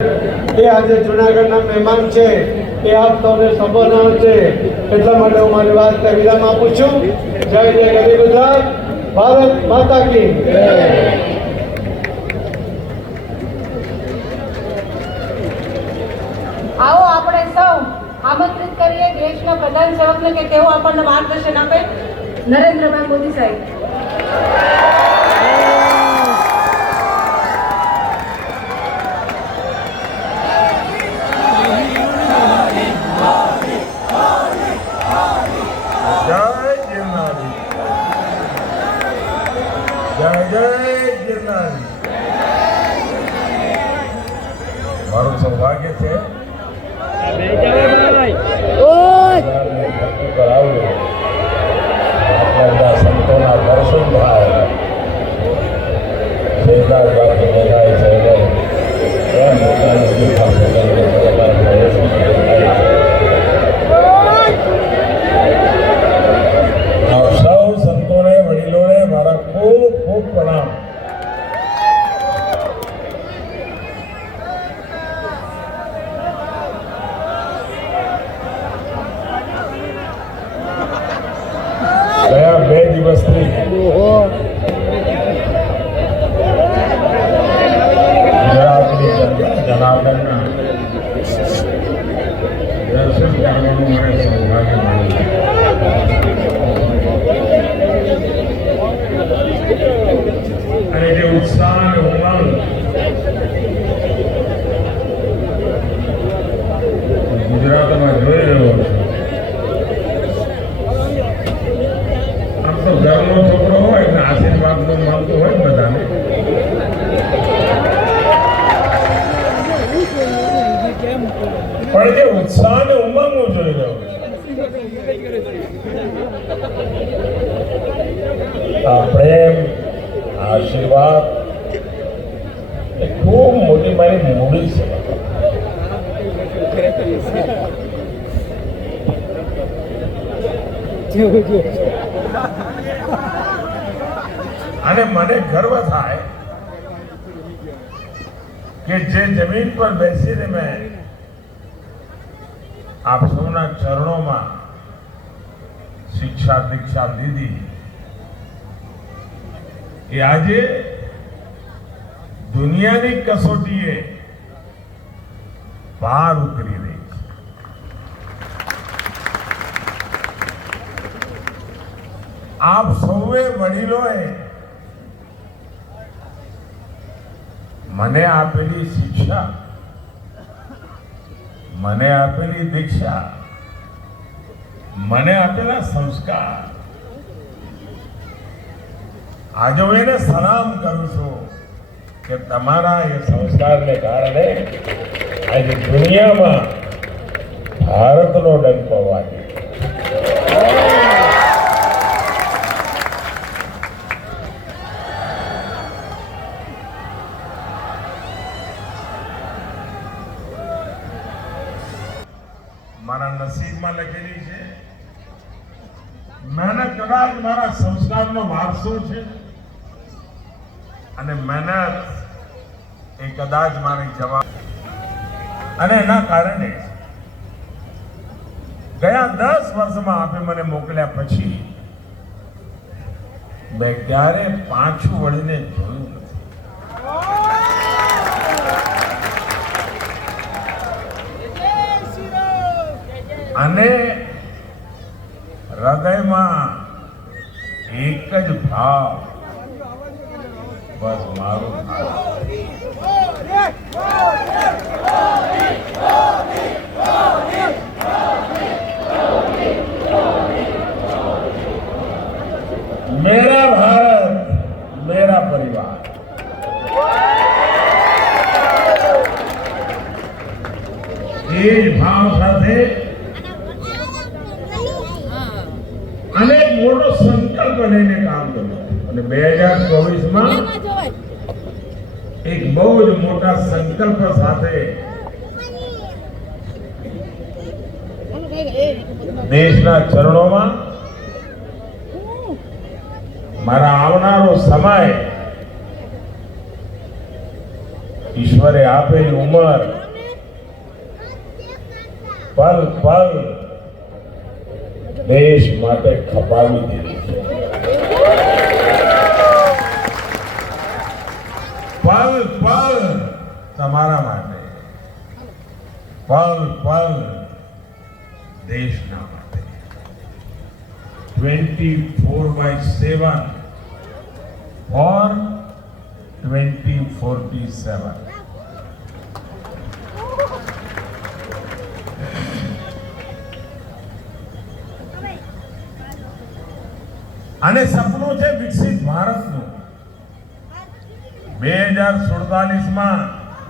એ આજે જૂનાગઢના મહેમાન છે, એ આપ સૌને સંબોધન છે, એટલા માટે હું મારી વાત વિરામ આપું છું. જય જય ગરી ગુજરાત, ભારત માતા કી જય. આવો આપણે સૌ આમંત્રિત કરીએ દેશના પ્રધાન સેવકને કે તેઓ આપણને માર્ગદર્શન આપે. નરેન્દ્રભાઈ મોદી સાહેબ. જય જય ગિરનારી. મારું સૌભાગ્ય છે આપણા સંતોના દર્શન થાય. આપ સૌ સંતોને, વડીલોને મારા ખૂબ ખૂબ પ્રણામ. ગયા 2 દિવસથી ગુજરાતની જનાર્દનના દર્શન કરવાનું મને સૌભાગ્ય મળ્યું. અને જે ઉત્સાહ અને ઉમંગ ગુજરાતમાં જોઈ રહ્યો છું. આમ તો ઘરનો છોકરો હોય એટલે આશીર્વાદ નું મળતું હોય બધાને. પણ જે ઉત્સાહ અને ઉમંગ હું જોઈ રહ્યો છું, આ પ્રેમ, આશીર્વાદ એ ખૂબ મોટી મારી મૂડી છે. અને મને ગર્વ થાય કે જે જમીન પર બેસીને મેં આપ સૌના ચરણોમાં શિક્ષા દીક્ષા લીધી, એ આજે દુનિયાની કસોટીએ પાર ઉતરી રહી છે. આપ સૌએ વડીલોએ મને આપેલી શિક્ષા, મને આપેલી દીક્ષા, મને આપેલા સંસ્કાર, આજે હું એને સલામ કરું છું કે તમારા એ સંસ્કારને કારણે આજે દુનિયામાં ભારતનો ડંકો વાગે. મારા નસીબમાં લખેલી છે. મહેનત કદાચ મારા સંસ્કારનો વારસો છે, અને મહેનત એ કદાચ મારી જવાબ. અને એના કારણે ગયા 10 વર્ષમાં આપે મને મોકલ્યા પછી મેં ક્યારે પાછું વળીને જોયું નથી. અને હૃદયમાં એક જ ભાવ, બસ મારું मेरा भारत मेरा परिवार. એ જ ભાવ સાથે અનેક મોટો સંકલ્પ લઈને કામ કર્યું. અને 2024માં એક બહુ જ મોટા સંકલ્પ સાથે દેશના ચરણોમાં મારા આવનારો સમય ઈશ્વરે આપેલી ઉંમર પલ પલ દેશ માટે ખપાવી દીધી છે. પલ પલ તમારા માટે, પલ પલ દેશના માટે. 24/7 or 2047. અને સપનું છે વિકસિત ભારતનું. 2047માં